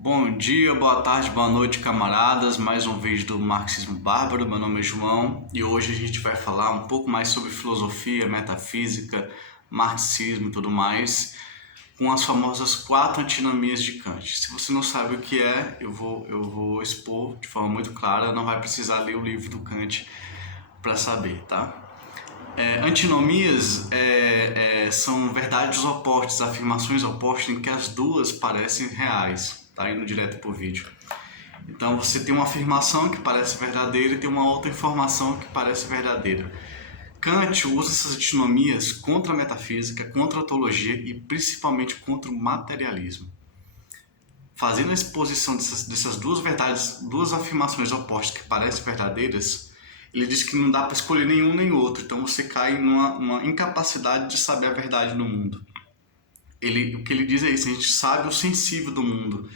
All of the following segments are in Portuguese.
Bom dia, boa tarde, boa noite, camaradas. Mais um vídeo do Marxismo Bárbaro. Meu nome é João e hoje a gente vai falar um pouco mais sobre filosofia, metafísica, marxismo e tudo mais, com as famosas 4 antinomias de Kant. Se você não sabe o que é, eu vou expor de forma muito clara. Não vai precisar ler o livro do Kant para saber, tá? Antinomias são verdades opostas, afirmações opostas em que as duas parecem reais. Tá indo direto pro vídeo. Então você tem uma afirmação que parece verdadeira e tem uma outra informação que parece verdadeira. Kant usa essas antinomias contra a metafísica, contra a ontologia e principalmente contra o materialismo. Fazendo a exposição dessas duas verdades, duas afirmações opostas que parecem verdadeiras, ele diz que não dá para escolher nenhum nem outro, então você cai numa incapacidade de saber a verdade no mundo. O que ele diz é isso: a gente sabe o sensível do mundo,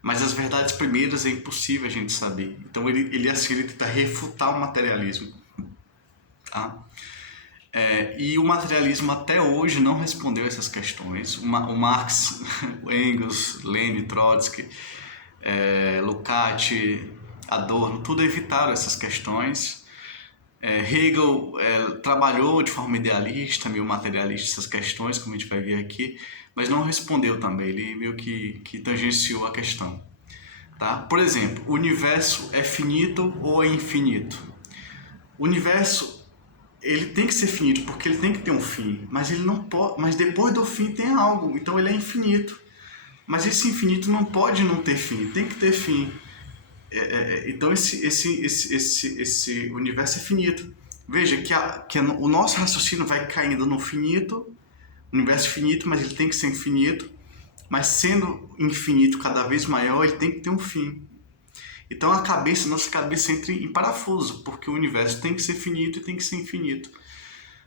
mas as verdades primeiras é impossível a gente saber. Então ele tenta refutar o materialismo. Tá? E o materialismo até hoje não respondeu essas questões. O Marx, o Engels, Lenin, Trotsky, Lukács, Adorno, tudo evitaram essas questões. Hegel trabalhou de forma idealista, meio materialista essas questões, como a gente vai ver aqui, mas não respondeu também, ele meio que tangenciou a questão. Tá? Por exemplo, o universo é finito ou é infinito? O universo ele tem que ser finito porque ele tem que ter um fim, mas ele não pode, mas depois do fim tem algo, então ele é infinito. Mas esse infinito não pode não ter fim, tem que ter fim. Então esse universo é finito. Veja que o nosso raciocínio vai caindo no finito, universo finito, mas ele tem que ser infinito. Mas sendo infinito cada vez maior, ele tem que ter um fim. Então nossa cabeça entra em parafuso, porque o universo tem que ser finito e tem que ser infinito.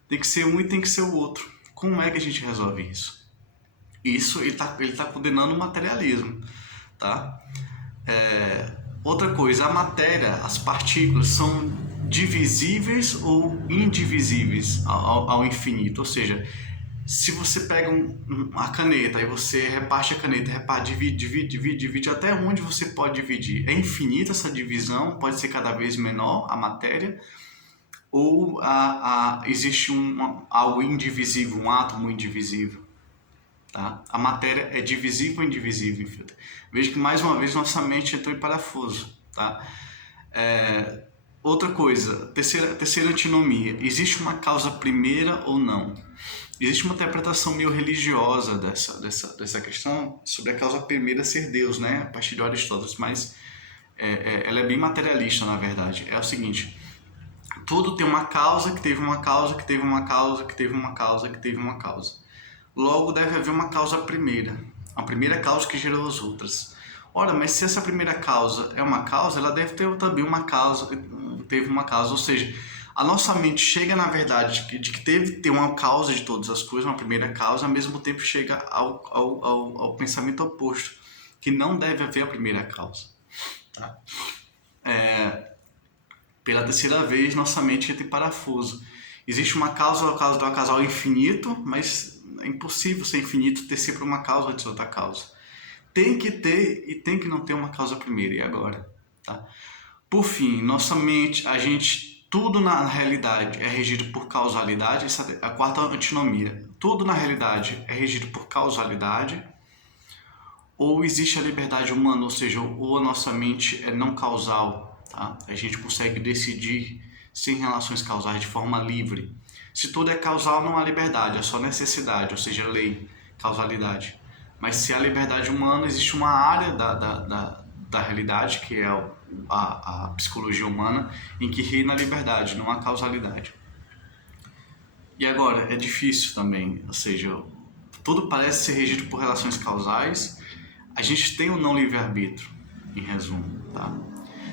Tem que ser um e tem que ser o outro. Como é que a gente resolve isso? Isso ele tá condenando o materialismo, tá? Outra coisa, a matéria, as partículas são divisíveis ou indivisíveis ao infinito. Ou seja, se você pega a caneta e você reparte a caneta, divide até onde você pode dividir. É infinita essa divisão, pode ser cada vez menor a matéria, ou existe algo indivisível, um átomo indivisível. Tá? A matéria é divisível ou indivisível? Veja que mais uma vez nossa mente entrou em parafuso. Tá? Outra coisa, terceira antinomia: existe uma causa primeira ou não? Existe uma interpretação meio religiosa dessa questão sobre a causa primeira ser Deus, né? A partir de Aristóteles, mas ela é bem materialista, na verdade. É o seguinte: tudo tem uma causa, que teve uma causa, que teve uma causa, que teve uma causa, que teve uma causa. Logo, deve haver uma causa primeira. A primeira causa que gerou as outras. Ora, mas se essa primeira causa é uma causa, ela deve ter também uma causa, teve uma causa. Ou seja, a nossa mente chega na verdade de que ter uma causa de todas as coisas, uma primeira causa, ao mesmo tempo chega ao pensamento oposto, que não deve haver a primeira causa. Tá? Pela terceira vez, nossa mente entra em parafuso. Existe uma causa, a causa de um casal infinito, mas é impossível ser infinito ter sempre uma causa antes de outra causa. Tem que ter e tem que não ter uma causa primeira, e agora? Tá? Por fim, nossa mente, tudo na realidade é regido por causalidade, essa é a quarta antinomia. Tudo na realidade é regido por causalidade, ou existe a liberdade humana, ou seja, ou a nossa mente é não causal, tá? A gente consegue decidir sem relações causais de forma livre. Se tudo é causal, não há liberdade, é só necessidade, ou seja, lei, causalidade. Mas se há liberdade humana, existe uma área da realidade, que é a psicologia humana, em que reina a liberdade, não há causalidade. E agora, é difícil também, ou seja, tudo parece ser regido por relações causais. A gente tem o não livre-arbítrio, em resumo. Tá?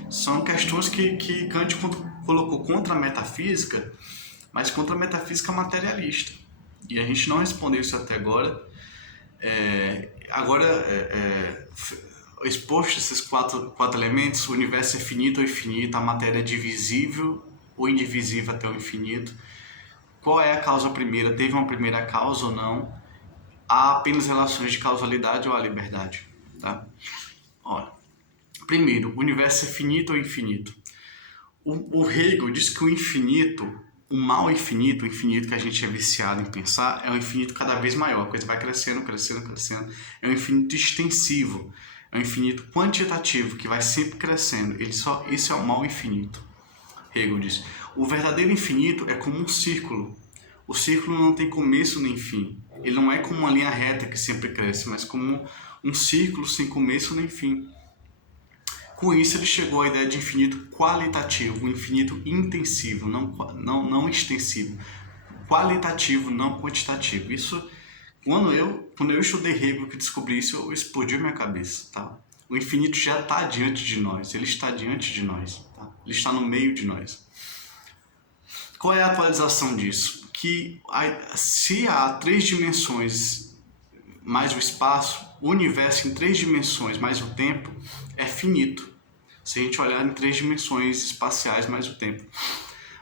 São questões que Kant colocou contra a metafísica, mas contra a metafísica materialista. E a gente não respondeu isso até agora. Exposto esses quatro elementos: o universo é finito ou infinito, a matéria é divisível ou indivisível até o infinito. Qual é a causa primeira? Teve uma primeira causa ou não? Há apenas relações de causalidade ou há liberdade? Tá? Primeiro, o universo é finito ou infinito? O Hegel diz que o infinito, o mal infinito, o infinito que a gente é viciado em pensar, é um infinito cada vez maior. A coisa vai crescendo, crescendo, crescendo. É um infinito extensivo. É um infinito quantitativo, que vai sempre crescendo. Isso é o mal infinito. Hegel diz. O verdadeiro infinito é como um círculo. O círculo não tem começo nem fim. Ele não é como uma linha reta que sempre cresce, mas como um círculo sem começo nem fim. Com isso, ele chegou à ideia de infinito qualitativo, um infinito intensivo, não extensivo. Qualitativo, não quantitativo. Isso, quando eu estudei Hegel, que descobri isso, explodiu minha cabeça. Tá? O infinito já está diante de nós, ele está diante de nós, tá? Ele está no meio de nós. Qual é a atualização disso? Que se há 3 dimensões mais o espaço, o universo em 3 dimensões mais o tempo é finito. Se a gente olhar em 3 dimensões espaciais mais o tempo.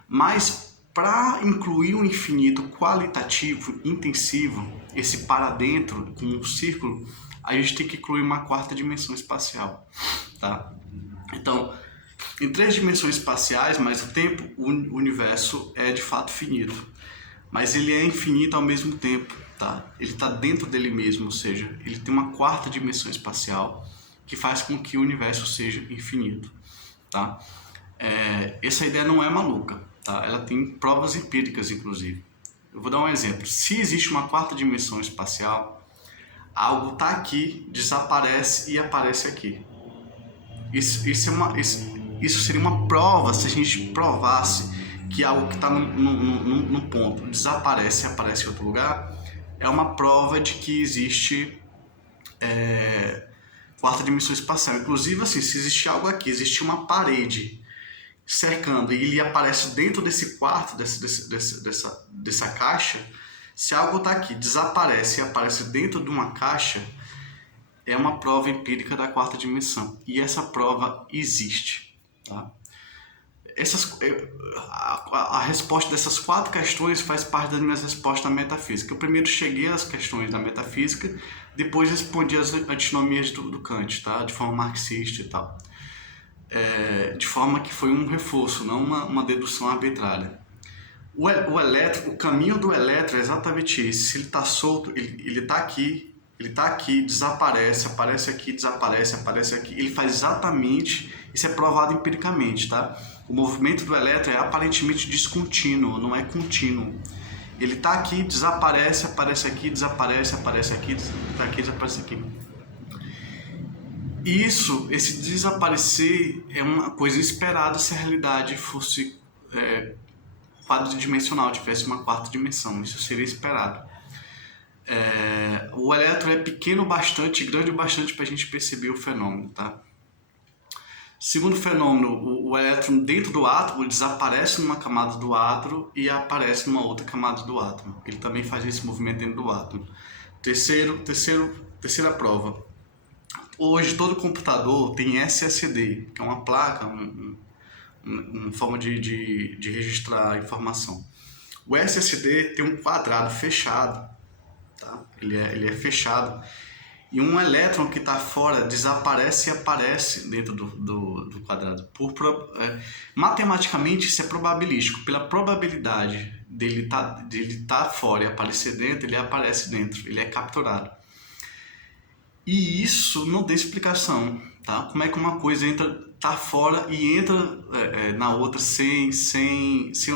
Mas para incluir um infinito qualitativo, intensivo, esse para dentro com um círculo, a gente tem que incluir uma 4ª dimensão espacial, tá? Então, em 3 dimensões espaciais mais o tempo, o universo é de fato finito. Mas ele é infinito ao mesmo tempo, tá? Ele está dentro dele mesmo, ou seja, ele tem uma 4ª dimensão espacial que faz com que o universo seja infinito, tá? Essa ideia não é maluca, tá? Ela tem provas empíricas, inclusive. Eu vou dar um exemplo. Se existe uma 4ª dimensão espacial, algo está aqui, desaparece e aparece aqui. Isso seria uma prova se a gente provasse que algo que está num ponto desaparece e aparece em outro lugar. É uma prova de que existe 4ª dimensão espacial. Inclusive, assim, se existe algo aqui, existe uma parede cercando e ele aparece dentro desse quarto, dessa caixa, se algo está aqui, desaparece e aparece dentro de uma caixa, é uma prova empírica da 4ª dimensão. E essa prova existe, tá? A resposta dessas 4 questões faz parte das minhas respostas na metafísica. Eu primeiro cheguei às questões da metafísica, depois respondi as antinomias do Kant, tá? De forma marxista e tal. De forma que foi um reforço, não uma dedução arbitrária. O caminho do elétron é exatamente esse. Se ele está solto, ele está aqui, desaparece, aparece aqui, desaparece, aparece aqui. Ele faz exatamente, isso é provado empiricamente, tá? O movimento do elétron é aparentemente descontínuo, não é contínuo. Ele está aqui, desaparece, aparece aqui, desaparece, aparece aqui, está aqui, desaparece aqui. Esse desaparecer é uma coisa esperada se a realidade fosse quadridimensional, tivesse uma 4ª dimensão. Isso seria esperado. O elétron é pequeno bastante, grande bastante para a gente perceber o fenômeno, tá? Segundo fenômeno, o elétron dentro do átomo desaparece numa camada do átomo e aparece numa outra camada do átomo. Ele também faz esse movimento dentro do átomo. Terceira prova. Hoje todo computador tem SSD, que é uma placa, uma forma de registrar informação. O SSD tem um quadrado fechado, tá? Ele é fechado. E um elétron que está fora desaparece e aparece dentro do quadrado. Matematicamente isso é probabilístico. Pela probabilidade dele tá fora e aparecer dentro, ele aparece dentro, ele é capturado. E isso não tem explicação, tá? Como é que uma coisa tá fora e entra na outra sem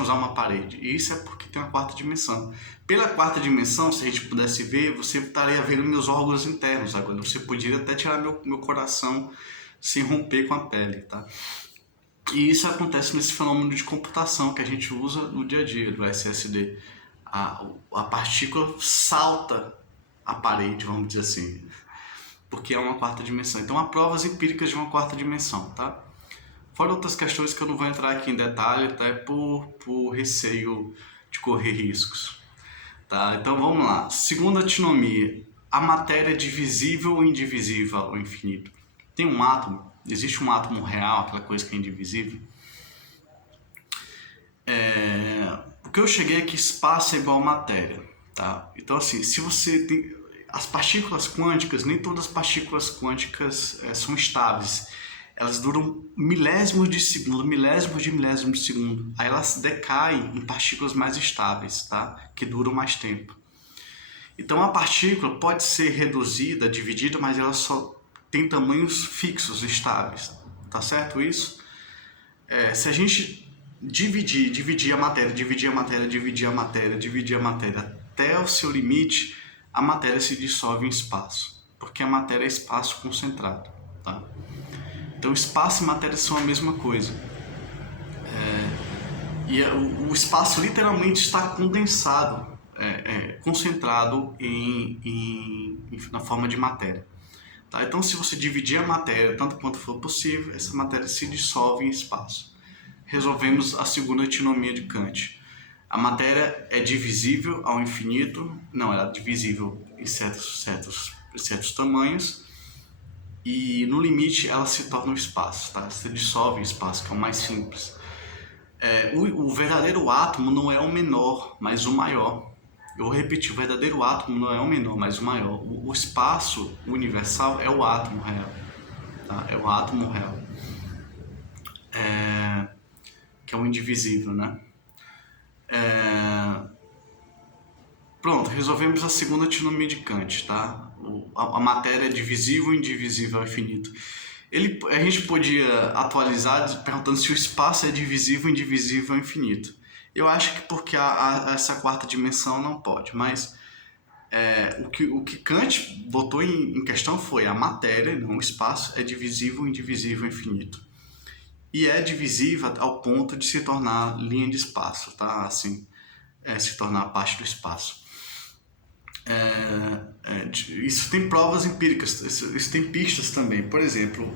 usar uma parede? Isso é porque tem uma 4ª dimensão. Pela 4ª dimensão, se a gente pudesse ver, você estaria vendo meus órgãos internos agora. Você poderia até tirar meu coração sem romper com a pele, tá? E isso acontece nesse fenômeno de computação que a gente usa no dia a dia do SSD. A partícula salta a parede, vamos dizer assim, porque é uma 4ª dimensão. Então há provas empíricas de uma 4ª dimensão, tá? Fora outras questões que eu não vou entrar aqui em detalhe, até por receio de correr riscos. Tá? Então vamos lá. Segunda antinomia. A matéria é divisível ou indivisível ao infinito? Tem um átomo? Existe um átomo real, aquela coisa que é indivisível? O que eu cheguei é que espaço é igual a matéria. Tá? Então assim, se você tem... As partículas quânticas, nem todas as partículas quânticas são estáveis. elas duram milésimos de segundo, milésimos de segundo. Aí elas decaem em partículas mais estáveis, tá? Que duram mais tempo. Então a partícula pode ser reduzida, dividida, mas ela só tem tamanhos fixos, estáveis. Tá certo isso? Se a gente dividir a matéria até o seu limite, a matéria se dissolve em espaço, porque a matéria é espaço concentrado, tá? Então espaço e matéria são a mesma coisa. O espaço literalmente está condensado, concentrado na forma de matéria. Tá? Então, se você dividir a matéria tanto quanto for possível, essa matéria se dissolve em espaço. Resolvemos a segunda antinomia de Kant. A matéria é divisível ao infinito, não, ela é divisível em certos tamanhos, e no limite ela se torna o espaço, tá? Se dissolve em espaço, que é o mais simples. O verdadeiro átomo não é o menor, mas o maior. Eu vou repetir, o verdadeiro átomo não é o menor, mas o maior. O espaço universal é o átomo real. Tá? É o átomo real. Que é o indivisível, né? Pronto, resolvemos a segunda antinomia de Kant, tá? A matéria é divisível, indivisível, é infinito. A gente podia atualizar perguntando se o espaço é divisível, indivisível ou infinito. Eu acho que porque essa quarta dimensão não pode, mas o que Kant botou em questão foi a matéria, não o espaço, é divisível, indivisível, infinito. E é divisível ao ponto de se tornar linha de espaço, tá? Assim, se tornar parte do espaço. Isso tem provas empíricas, isso tem pistas também. Por exemplo,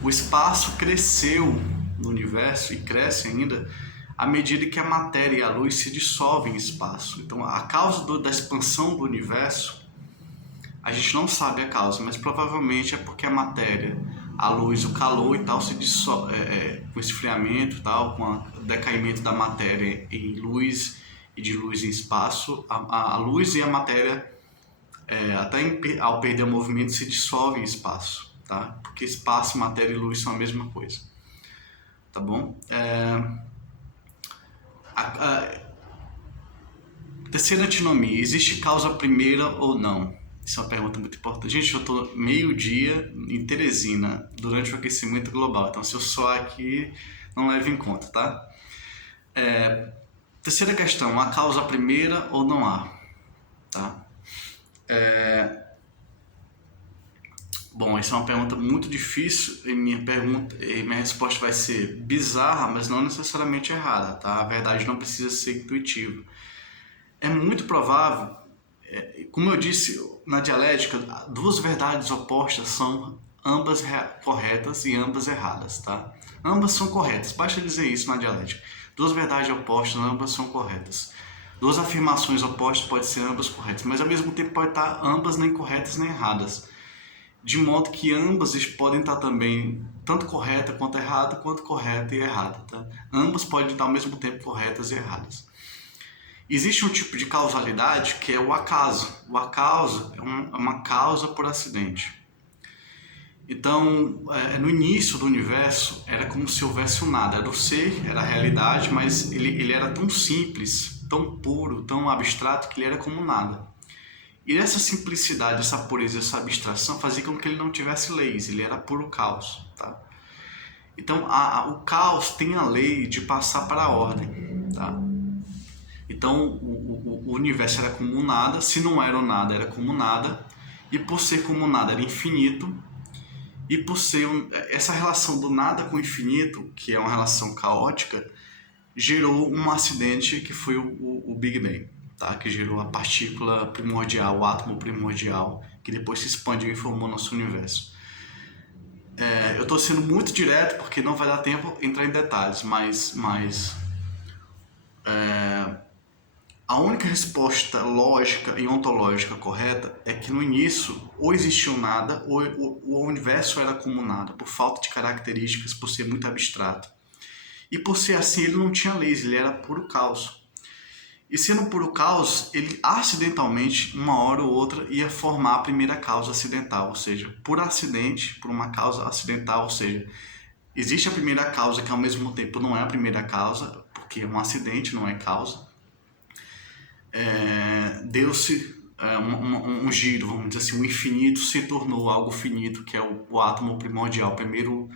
o espaço cresceu no universo e cresce ainda à medida que a matéria e a luz se dissolvem em espaço. Então, a causa da expansão do universo, a gente não sabe a causa, mas provavelmente é porque a matéria, a luz, o calor e tal se dissolve, com o esfriamento e tal, com o decaimento da matéria em luz e de luz em espaço, a luz e a matéria, ao perder o movimento, se dissolvem em espaço, tá? Porque espaço, matéria e luz são a mesma coisa, tá bom? Terceira antinomia, existe causa primeira ou não? Isso é uma pergunta muito importante. Gente, eu estou meio-dia em Teresina, durante o aquecimento global, então se eu soar aqui, não leve em conta, tá? Terceira questão, há causa primeira ou não há? Tá? Bom, essa é uma pergunta muito difícil e minha resposta vai ser bizarra, mas não necessariamente errada, tá? A verdade não precisa ser intuitiva. É muito provável, como eu disse, na dialética, duas verdades opostas são ambas corretas e ambas erradas, tá? Ambas são corretas, basta dizer isso na dialética. Duas verdades opostas, ambas são corretas. Duas afirmações opostas podem ser ambas corretas, mas ao mesmo tempo pode estar ambas nem corretas nem erradas. De modo que ambas podem estar também tanto correta quanto errada, quanto correta e errada, tá? Ambas podem estar ao mesmo tempo corretas e erradas. Existe um tipo de causalidade que é o acaso. O acaso é uma causa por acidente. Então, no início do universo, era como se houvesse um nada. Era o ser, era a realidade, mas ele era tão simples, tão puro, tão abstrato, que ele era como nada. E essa simplicidade, essa pureza, essa abstração fazia com que ele não tivesse leis, ele era puro caos. Tá? Então, o caos tem a lei de passar para a ordem. Tá? Então, o universo era como nada, se não era o nada, era como nada, e por ser como nada, era infinito, e por ser essa relação do nada com o infinito, que é uma relação caótica, gerou um acidente que foi o Big Bang, tá? Que gerou a partícula primordial, o átomo primordial, que depois se expandiu e formou nosso universo. Eu estou sendo muito direto porque não vai dar tempo entrar em detalhes, mas a única resposta lógica e ontológica correta é que no início ou existiu nada ou o universo era como nada, por falta de características, por ser muito abstrato. E por ser assim, ele não tinha leis, ele era puro caos. E sendo puro caos, ele acidentalmente, uma hora ou outra, ia formar a primeira causa acidental, ou seja, por acidente, por uma causa acidental, ou seja, existe a primeira causa que ao mesmo tempo não é a primeira causa, porque um acidente não é causa. Deu-se um giro, vamos dizer assim, o infinito se tornou algo finito, que é o átomo primordial, primeiro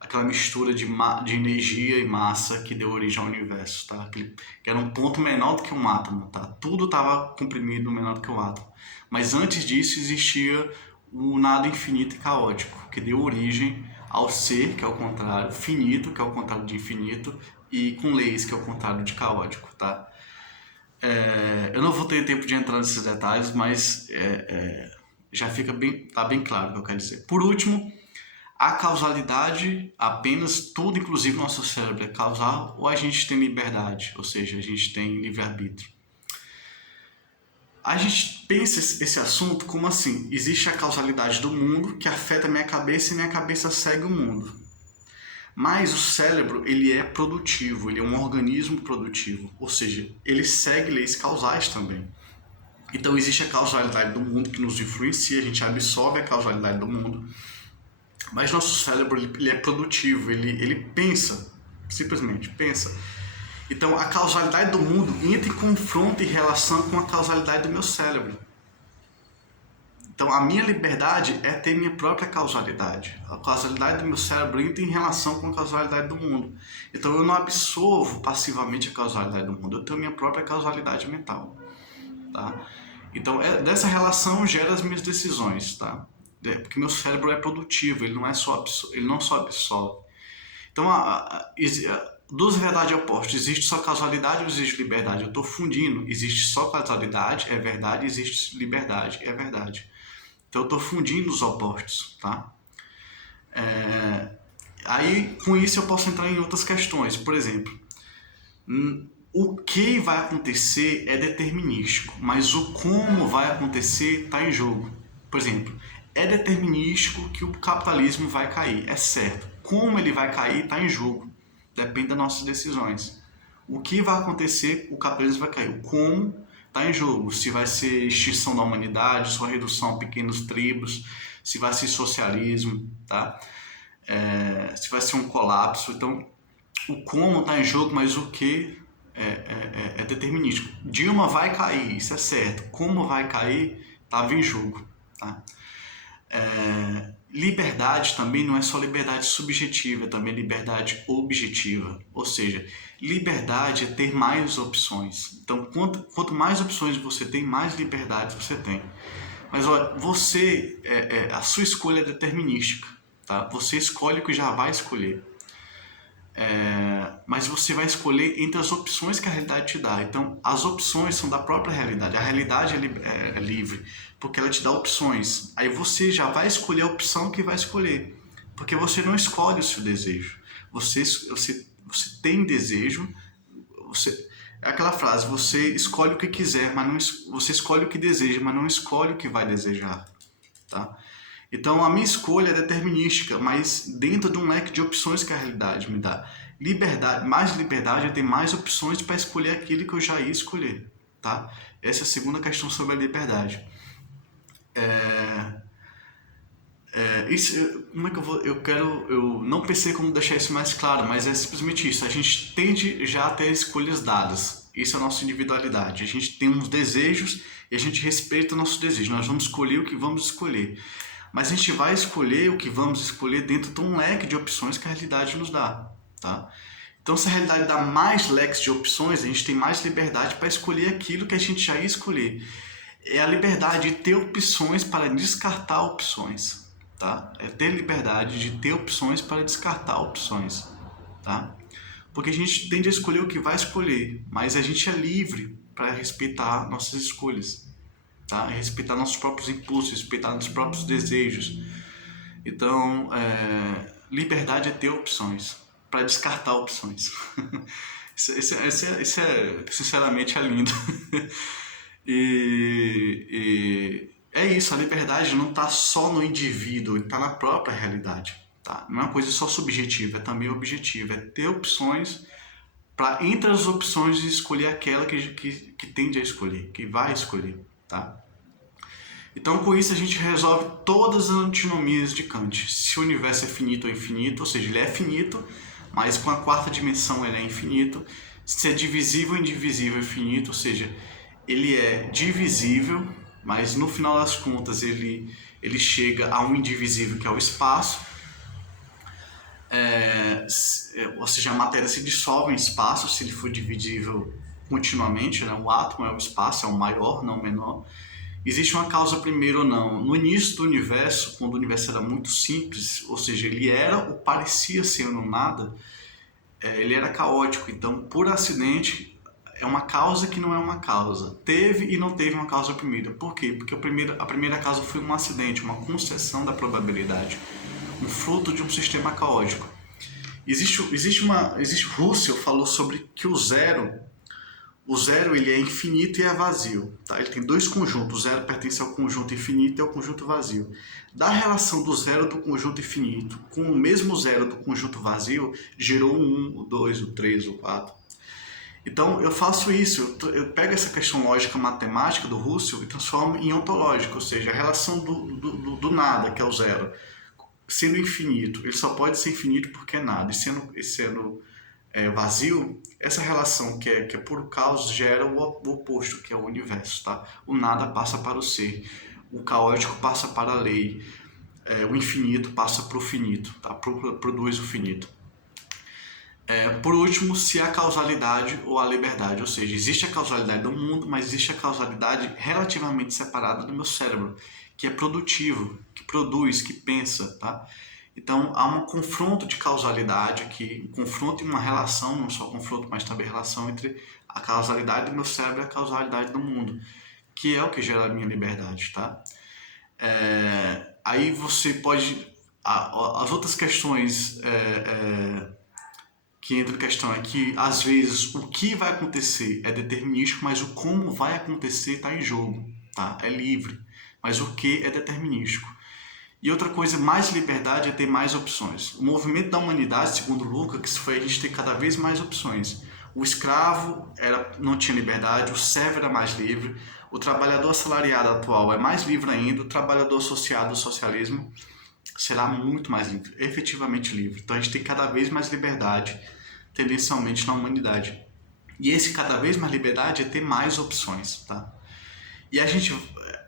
aquela mistura de energia e massa que deu origem ao universo, tá? Que era um ponto menor do que um átomo, tá? Tudo estava comprimido menor do que o átomo. Mas antes disso existia o nada infinito e caótico, que deu origem ao ser, que é o contrário, finito, que é o contrário de infinito, e com leis, que é o contrário de caótico, tá? Eu não vou ter tempo de entrar nesses detalhes, mas já fica bem, tá bem claro o que eu quero dizer. Por último, a causalidade, apenas tudo, inclusive nosso cérebro, é causal, ou a gente tem liberdade, ou seja, a gente tem livre-arbítrio. A gente pensa esse assunto como assim, existe a causalidade do mundo que afeta a minha cabeça e minha cabeça segue o mundo. Mas o cérebro, ele é produtivo, ele é um organismo produtivo, ou seja, ele segue leis causais também. Então existe a causalidade do mundo que nos influencia, a gente absorve a causalidade do mundo, mas nosso cérebro, ele é produtivo, ele pensa, simplesmente pensa. Então a causalidade do mundo entra em confronto e relação com a causalidade do meu cérebro. Então, a minha liberdade é ter minha própria causalidade. A causalidade do meu cérebro entra em relação com a causalidade do mundo. Então, eu não absorvo passivamente a causalidade do mundo, eu tenho minha própria causalidade mental. Tá? Então, dessa relação gera as minhas decisões. Tá? Porque meu cérebro é produtivo, ele não só absorve. Então, duas verdades opostas. Existe só causalidade ou existe liberdade? Eu estou fundindo. Existe só causalidade, é verdade. Existe liberdade, é verdade. Então eu estou fundindo os opostos, tá? Aí com isso eu posso entrar em outras questões. Por exemplo, o que vai acontecer é determinístico, mas o como vai acontecer está em jogo. Por exemplo, é determinístico que o capitalismo vai cair, é certo. Como ele vai cair está em jogo, depende das nossas decisões. O que vai acontecer, o capitalismo vai cair. O como está em jogo, se vai ser extinção da humanidade, sua redução a pequenos tribos, se vai ser socialismo, tá? Se vai ser um colapso. Então, o como está em jogo, mas o que é determinístico. Dilma vai cair, isso é certo. Como vai cair, estava em jogo, tá? Liberdade também não é só liberdade subjetiva, é também liberdade objetiva. Ou seja, liberdade é ter mais opções. Então, quanto mais opções você tem, mais liberdade você tem. Mas olha, a sua escolha é determinística. Tá? Você escolhe o que já vai escolher. Mas você vai escolher entre as opções que a realidade te dá. Então, as opções são da própria realidade. A realidade é livre, porque ela te dá opções. Aí você já vai escolher a opção que vai escolher, porque você não escolhe o seu desejo. Você tem desejo. É aquela frase: você escolhe o que quiser, mas não, você escolhe o que deseja, mas não escolhe o que vai desejar. Tá? Então a minha escolha é determinística, mas dentro de um leque de opções que a realidade me dá. Mais liberdade é ter mais opções para escolher aquilo que eu já ia escolher, tá? Essa é a segunda questão sobre a liberdade. Como é que eu não pensei como deixar isso mais claro, mas é simplesmente isso. A gente tende já a ter escolhas dadas. Isso é a nossa individualidade. A gente tem uns desejos e a gente respeita o nosso desejo. Nós vamos escolher o que vamos escolher. Mas a gente vai escolher o que vamos escolher dentro de um leque de opções que a realidade nos dá, tá? Então, se a realidade dá mais leques de opções, a gente tem mais liberdade para escolher aquilo que a gente já ia escolher. É a liberdade de ter opções para descartar opções, tá? É ter liberdade de ter opções para descartar opções, tá? Porque a gente tende a escolher o que vai escolher, mas a gente é livre para respeitar nossas escolhas. Tá? Respeitar nossos próprios impulsos, respeitar nossos próprios desejos. Então, liberdade é ter opções, para descartar opções. Isso sinceramente é lindo. E é isso, a liberdade não está só no indivíduo, está na própria realidade. Tá? Não é uma coisa só subjetiva, é também objetiva. É ter opções para entre as opções escolher aquela que tende a escolher, que vai escolher, tá? Então, com isso, a gente resolve todas as antinomias de Kant. Se o universo é finito ou infinito, ou seja, ele é finito, mas com a quarta dimensão ele é infinito. Se é divisível ou indivisível é finito, ou seja, ele é divisível, mas no final das contas ele chega a um indivisível que é o espaço. Ou seja, a matéria se dissolve em espaço se ele for divisível continuamente, né? O átomo é o espaço, é o maior, não o menor. Existe uma causa primeiro ou não. No início do universo, quando o universo era muito simples, ou seja, ele era ou parecia ser um nada, ele era caótico. Então, por acidente, é uma causa que não é uma causa. Teve e não teve uma causa primeira. Por quê? Porque a primeira causa foi um acidente, uma concessão da probabilidade, um fruto de um sistema caótico. Russell falou sobre que o zero ele é infinito e é vazio, tá? Ele tem dois conjuntos, o zero pertence ao conjunto infinito e ao conjunto vazio. Da relação do zero do conjunto infinito com o mesmo zero do conjunto vazio, gerou o 1, o 2, o 3, o 4. Então eu faço isso, eu pego essa questão lógica matemática do Russell e transformo em ontológica, ou seja, a relação do nada, que é o zero, sendo infinito, ele só pode ser infinito porque é nada, e sendo vazio, essa relação que é puro caos gera o oposto, que é o universo, tá? O nada passa para o ser, o caótico passa para a lei, o infinito passa para o finito, tá? Produz o finito. Por último, se há causalidade ou a liberdade, ou seja, existe a causalidade do mundo, mas existe a causalidade relativamente separada do meu cérebro, que é produtivo, que produz, que pensa, tá? Então, há um confronto de causalidade aqui, um confronto e uma relação, não só confronto, mas também relação entre a causalidade do meu cérebro e a causalidade do mundo, que é o que gera a minha liberdade, tá? Aí você pode... As outras questões que entram em questão é que, às vezes, o que vai acontecer é determinístico, mas o como vai acontecer está em jogo, tá? É livre, mas o que é determinístico. E outra coisa, mais liberdade é ter mais opções. O movimento da humanidade, segundo Lukács, foi a gente ter cada vez mais opções. O escravo não tinha liberdade, o servo era mais livre, o trabalhador assalariado atual é mais livre ainda, o trabalhador associado ao socialismo será muito mais livre, efetivamente livre. Então a gente tem cada vez mais liberdade, tendencialmente, na humanidade. E esse cada vez mais liberdade é ter mais opções, tá? E a gente...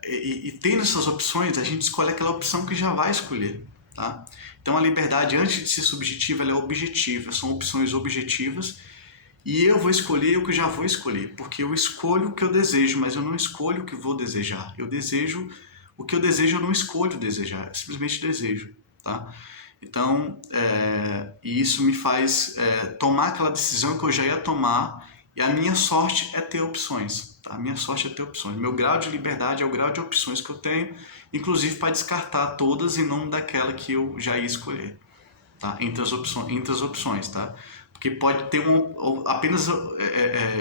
E tendo essas opções, a gente escolhe aquela opção que já vai escolher, tá? Então a liberdade, antes de ser subjetiva, ela é objetiva, são opções objetivas, e eu vou escolher o que eu já vou escolher, porque eu escolho o que eu desejo, mas eu não escolho o que vou desejar. Eu desejo o que eu desejo, eu não escolho desejar, eu simplesmente desejo, tá? Então, e isso me faz tomar aquela decisão que eu já ia tomar, e a minha sorte é ter opções, tá? A minha sorte é ter opções. Meu grau de liberdade é o grau de opções que eu tenho, inclusive para descartar todas em nome daquela que eu já ia escolher, tá? Entre as opções, tá? Porque pode ter apenas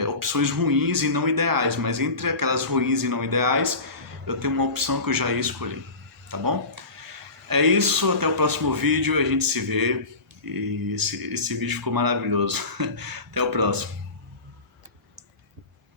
opções ruins e não ideais, mas entre aquelas ruins e não ideais, eu tenho uma opção que eu já ia escolher, tá bom? É isso, até o próximo vídeo, a gente se vê, e esse vídeo ficou maravilhoso. Até o próximo.